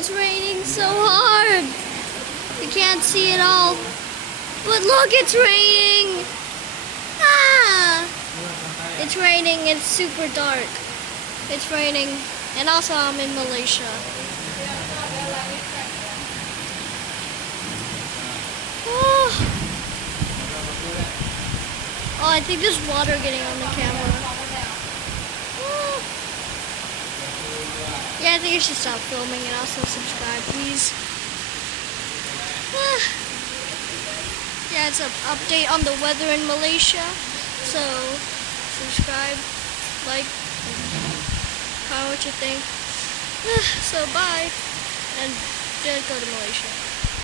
It's raining so hard. You can't see it all. But look, it's raining. Ah! It's raining. It's super dark. It's raining. And also I'm in Malaysia. Oh, I think there's water getting on the camera. Oh. Yeah, I think I should stop filming and also subscribe, please. Yeah, it's an update on the weather in Malaysia. So, subscribe, like, comment what you think. So, bye. And don't go to Malaysia.